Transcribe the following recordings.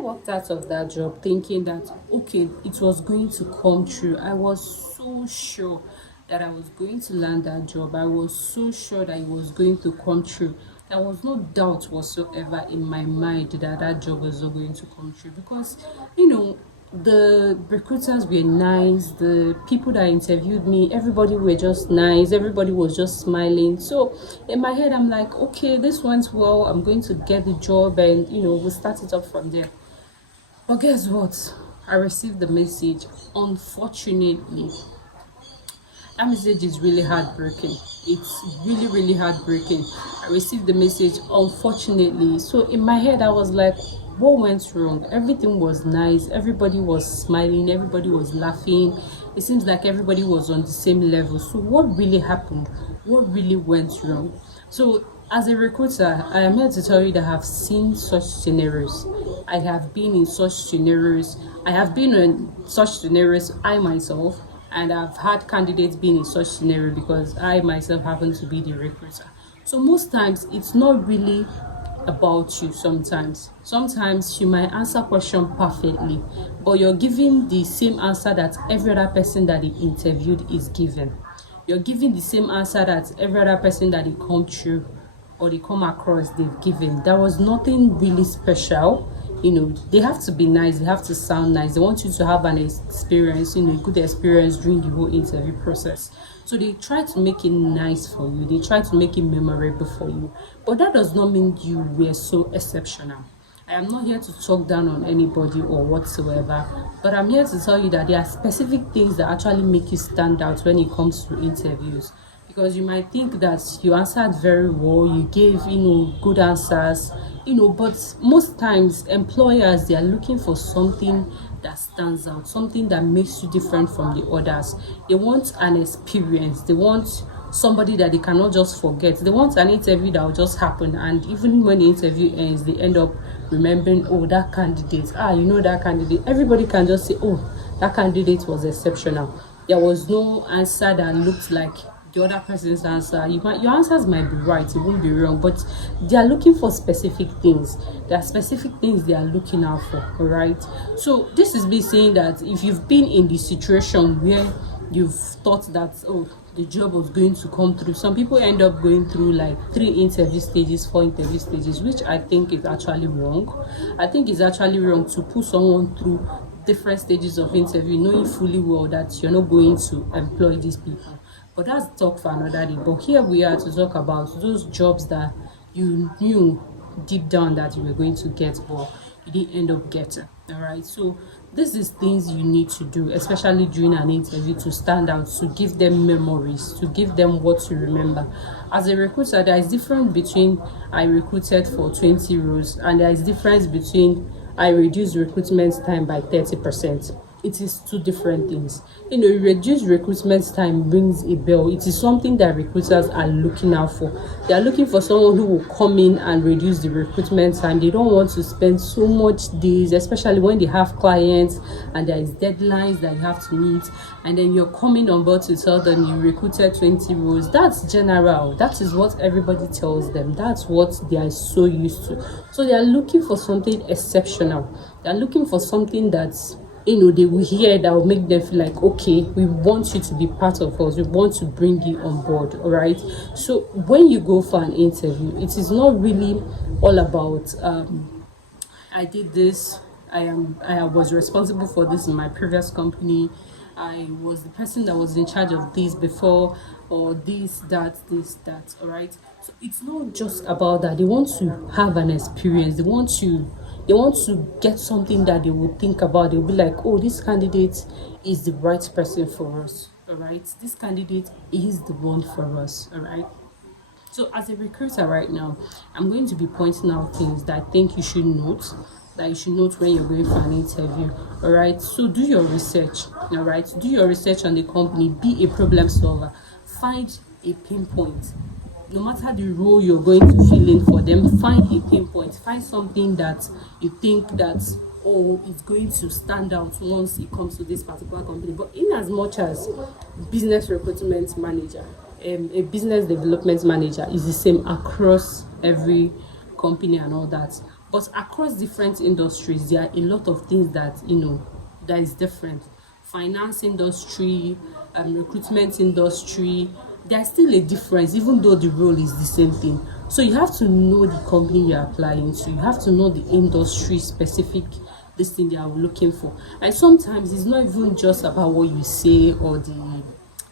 walked out of that job thinking that okay, it was going to come true. I was so sure that I was going to land that job. I was so sure that it was going to come true. There was no doubt whatsoever in my mind that that job was not going to come true because, the recruiters were nice, the people that interviewed me, everybody were just nice, everybody was just smiling. So in my head, I'm like, okay, this went well, I'm going to get the job, and we'll start it up from there. But guess what? I received the message. Unfortunately, that message is really heartbreaking. It's really, really heartbreaking. I received the message, unfortunately. So in my head, I was like, what went wrong? Everything was nice. Everybody was smiling. Everybody was laughing. It seems like everybody was on the same level. So what really happened? What really went wrong? So as a recruiter, I am here to tell you that I have seen such scenarios. I have been in such scenarios. I have been in such scenarios, I myself, and I've had candidates being in such scenario because I myself happen to be the recruiter. So most times it's not really about you. Sometimes you might answer question perfectly, but you're giving the same answer that every other person that they interviewed is given. You're giving the same answer that every other person that they come through or they come across they've given. There was nothing really special. They have to be nice, they have to sound nice, they want you to have an experience, a good experience during the whole interview process. So they try to make it nice for you, they try to make it memorable for you, but that does not mean you were so exceptional. I am not here to talk down on anybody or whatsoever, but I'm here to tell you that there are specific things that actually make you stand out when it comes to interviews. Because you might think that you answered very well, you gave good answers, but most times employers, they are looking for something that stands out, something that makes you different from the others. They want an experience, they want somebody that they cannot just forget, they want an interview that will just happen, and even when the interview ends, they end up remembering, oh, that candidate, that candidate. Everybody can just say, oh, that candidate was exceptional. There was no answer that looked like the other person's answer. Your answers might be right, it won't be wrong, but they are looking for specific things. There are specific things they are looking out for. All right. So this is me saying that if you've been in the situation where you've thought that, oh, the job was going to come through, some people end up going through like 3 interview stages, 4 interview stages, which I think is actually wrong. I think it's actually wrong to put someone through different stages of interview knowing fully well that you're not going to employ these people. But that's talk for another day. But here we are to talk about those jobs that you knew deep down that you were going to get, but you didn't end up getting. All right. So this is things you need to do, especially during an interview, to stand out, to give them memories, to give them what to remember. As a recruiter, there is difference between I recruited for 20 roles and there is difference between I reduced recruitment time by 30%. It is 2 different things. Reduced recruitment time rings a bell. It is something that recruiters are looking out for. They are looking for someone who will come in and reduce the recruitment time. They don't want to spend so much days, especially when they have clients and there is deadlines that you have to meet, and then you're coming on board to tell them you recruited 20 roles. That's general. That is what everybody tells them. That's what they are so used to. So they are looking for something exceptional. They are looking for something that's they will hear that will make them feel like, okay, we want you to be part of us, we want to bring you on board. All right. So when you go for an interview, it is not really all about I did this, I was responsible for this in my previous company, I was the person that was in charge of this before, or this, that. All right. So it's not just about that. They want to have an experience. They want to get something that they will think about. They'll be like, oh, this candidate is the right person for us. All right. This candidate is the one for us. All right. So as a recruiter right now, I'm going to be pointing out things that I think you should note, when you're going for an interview. All right. So do your research. All right. Do your research on the company. Be a problem solver. Find a pinpoint. No matter the role you're going to fill in for them, find a pinpoint. Find something that you think that, oh, it's going to stand out once it comes to this particular company. But in as much as business recruitment manager, a business development manager is the same across every company and all that, But across different industries, there are a lot of things that that is different. Finance industry, recruitment industry, there's still a difference, even though the role is the same thing. So you have to know the company you're applying to. You have to know the industry specific this thing they are looking for. And sometimes it's not even just about what you say or the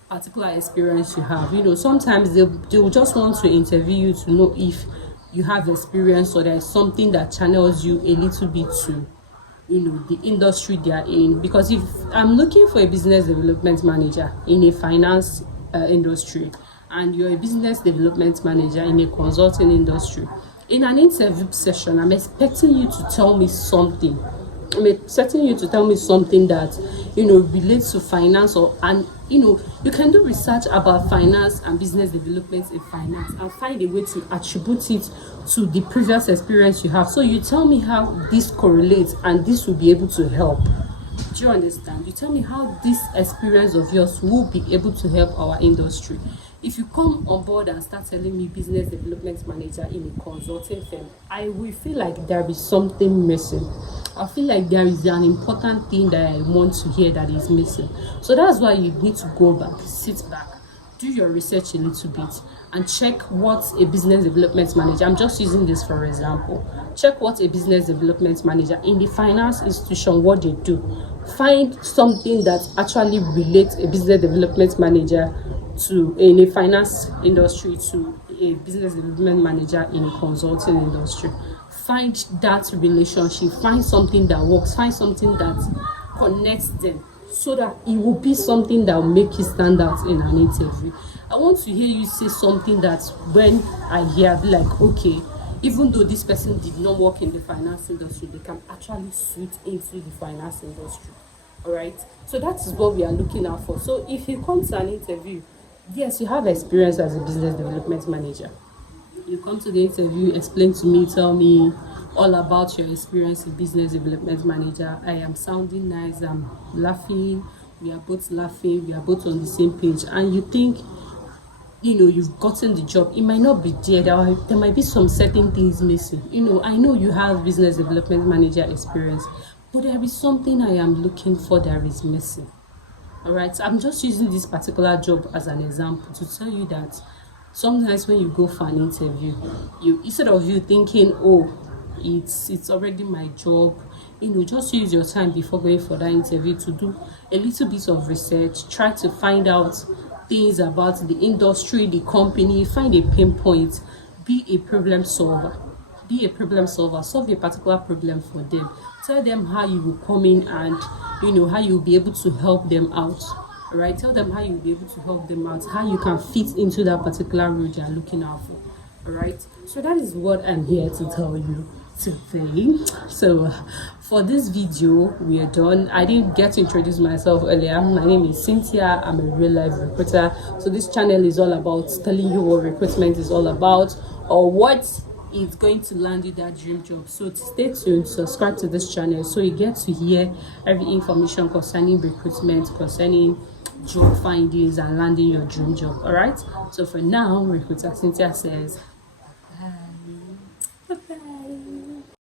particular experience you have. Sometimes they will just want to interview you to know if you have experience or there's something that channels you a little bit to the industry they are in. Because if I'm looking for a business development manager in a finance industry, and you're a business development manager in a consulting industry, in an interview session, I'm expecting you to tell me something. I'm expecting you to tell me something that relates to finance, you can do research about finance and business development in finance and find a way to attribute it to the previous experience you have. So you tell me how this correlates and this will be able to help. Do you understand? You tell me how this experience of yours will be able to help our industry. If you come on board and start telling me business development manager in a consulting firm, I will feel like there is something missing. I feel like there is an important thing that I want to hear that is missing. So that's why you need to go back, sit back, do your research a little bit, and check what a business development manager, I'm just using this for example, check what a business development manager in the finance institution, what they do. Find something that actually relates a business development manager in a finance industry to a business development manager in a consulting industry. Find that relationship, find something that works, find something that connects them, so that it will be something that will make you stand out in an interview. I want to hear you say something that when I hear, I'll be like, okay, even though this person did not work in the finance industry, they can actually suit into the finance industry. All right, so that is what we are looking out for. So if you come to an interview, yes, you have experience as a business development manager. You come to the interview, explain to me, tell me all about your experience in business development manager. I am sounding nice, I'm laughing, we are both laughing, we are both on the same page, and you think you've gotten the job. It might not be there might be some certain things missing. I know you have business development manager experience, but there is something I am looking for that is missing. All right, I'm just using this particular job as an example to tell you that sometimes when you go for an interview, instead of you thinking, oh, it's already my job, just use your time before going for that interview to do a little bit of research, try to find out things about the industry, the company, find a pinpoint, be a problem solver. Solve a particular problem for them. Tell them how you will come in and how you'll be able to help them out. All right, tell them how you'll be able to help them out, how you can fit into that particular role they are looking out for. All right, so that is what I'm here to tell you today. So for this video, we are done. I didn't get to introduce myself earlier. My name is Cynthia. I'm a real life recruiter. So this channel is all about telling you what recruitment is all about, or what is going to land you that dream job. So stay tuned, subscribe to this channel so you get to hear every information concerning recruitment, concerning job findings and landing your dream job. All right, so for now, recruiter Cynthia says